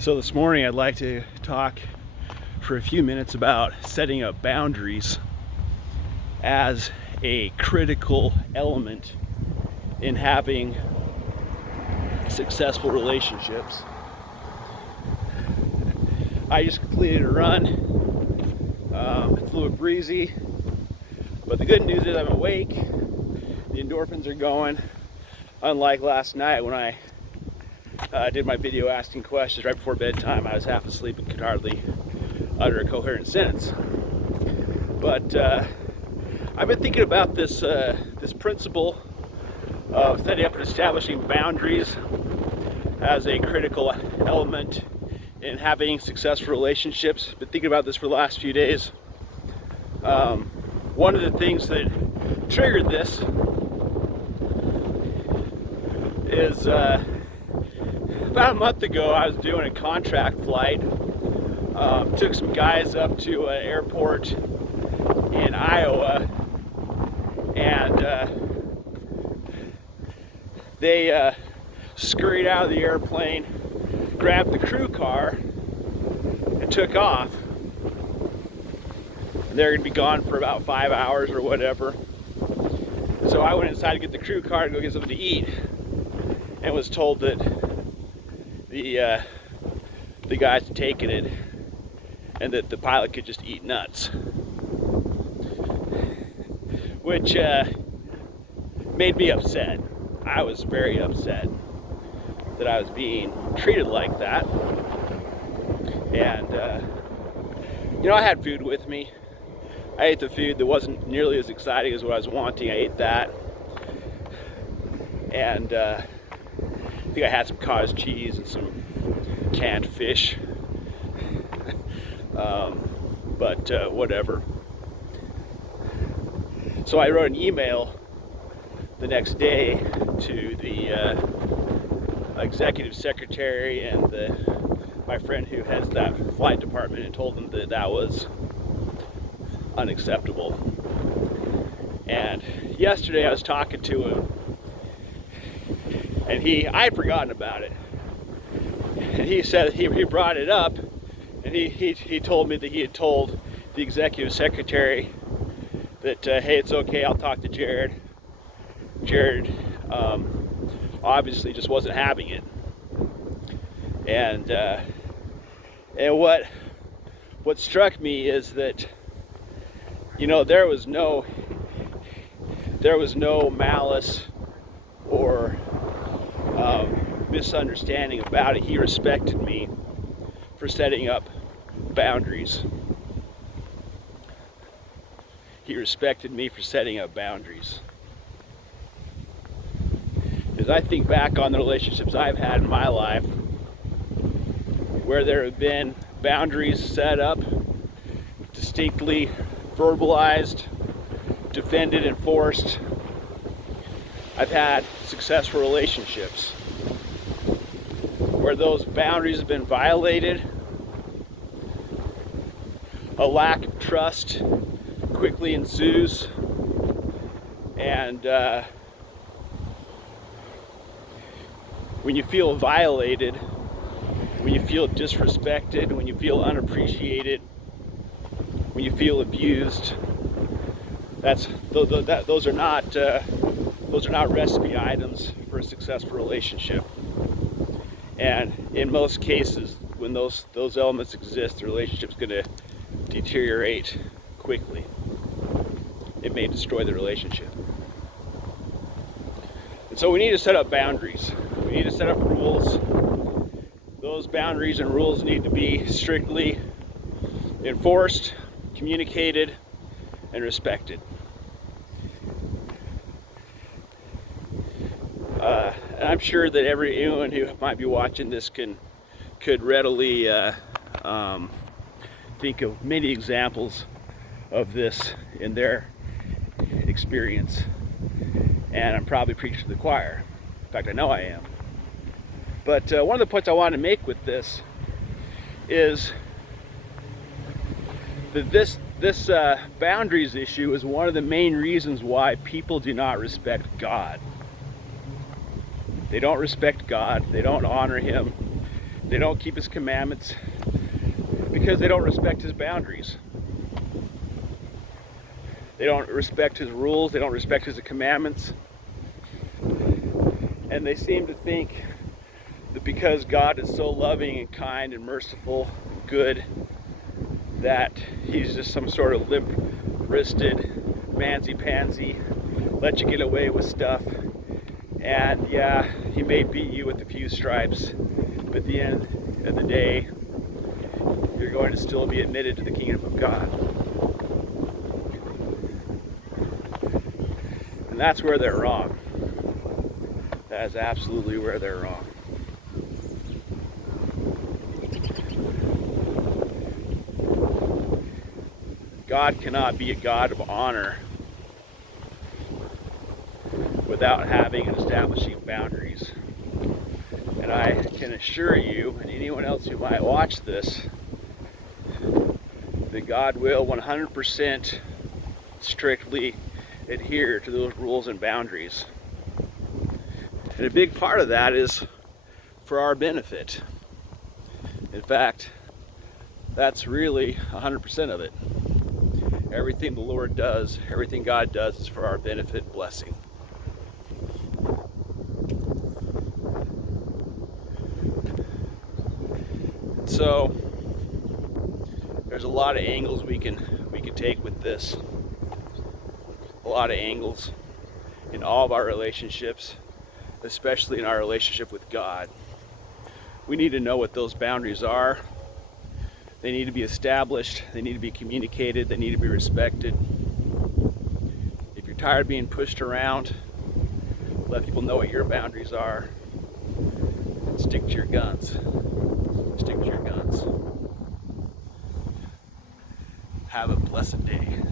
So this morning I'd like to talk for a few minutes about setting up boundaries as a critical element in having successful relationships. I just completed a run. It's a little breezy, but the good news is I'm awake. The endorphins are going, unlike last night when I did my video asking questions right before bedtime. I was half asleep and could hardly utter a coherent sentence. But I've been thinking about this principle of setting up and establishing boundaries as a critical element in having successful relationships. Been thinking about this for the last few days. One of the things that triggered this is about a month ago I was doing a contract flight. Took some guys up to an airport in Iowa, and they scurried out of the airplane, grabbed the crew car, and took off. And they're going to be gone for about 5 hours or whatever. So I went inside to get the crew car to go get something to eat, and was told that the guys had taken it and that the pilot could just eat nuts, which made me upset. I was very upset that I was being treated like that. And I had food with me. I ate the food that wasn't nearly as exciting as what I was wanting. I ate that, and I think I had some cottage cheese and some canned fish. But whatever. So I wrote an email the next day to the executive secretary and my friend who heads that flight department, and told them that that was unacceptable. And yesterday I was talking to him, and I had forgotten about it. And he said he brought it up, and he told me that he had told the executive secretary that hey, it's okay, I'll talk to Jared. Jared obviously just wasn't having it. And what struck me is that there was no malice or misunderstanding about it. He respected me for setting up boundaries. He respected me for setting up boundaries. As I think back on the relationships I've had in my life, where there have been boundaries set up, distinctly verbalized, defended, enforced, I've had successful relationships. Where those boundaries have been violated, a lack of trust quickly ensues, and when you feel violated, when you feel disrespected, when you feel unappreciated, when you feel abused, those are not recipe items for a successful relationship. And in most cases, when those elements exist, the relationship's going to deteriorate quickly. It may destroy the relationship. And so we need to set up boundaries. We need to set up rules. Those boundaries and rules need to be strictly enforced, communicated, and respected. And I'm sure that anyone who might be watching this could readily think of many examples of this in their experience. And I'm probably preaching to the choir. In fact, I know I am. But one of the points I want to make with this is that this boundaries issue is one of the main reasons why people do not respect God. They don't respect God. They don't honor Him. They don't keep his commandments because they don't respect his boundaries. They don't respect his rules. They don't respect his commandments. And they seem to think that because God is so loving and kind and merciful, good, that he's just some sort of limp-wristed, mansy-pansy, let you get away with stuff. And yeah, he may beat you with a few stripes, but at the end of the day, you're going to still be admitted to the kingdom of God. And that's where they're wrong. That is absolutely where they're wrong. God cannot be a God of honor without having and establishing boundaries. And I can assure you, and anyone else who might watch this, that God will 100% strictly adhere to those rules and boundaries. And a big part of that is for our benefit. In fact, that's really 100% of it. Everything the Lord does, everything God does is for our benefit and blessing. So there's a lot of angles we can take with this. A lot of angles in all of our relationships, especially in our relationship with God. We need to know what those boundaries are. They need to be established, they need to be communicated, they need to be respected. If you're tired of being pushed around, let people know what your boundaries are, and stick to your guns. Stick to your guns. Have a blessed day.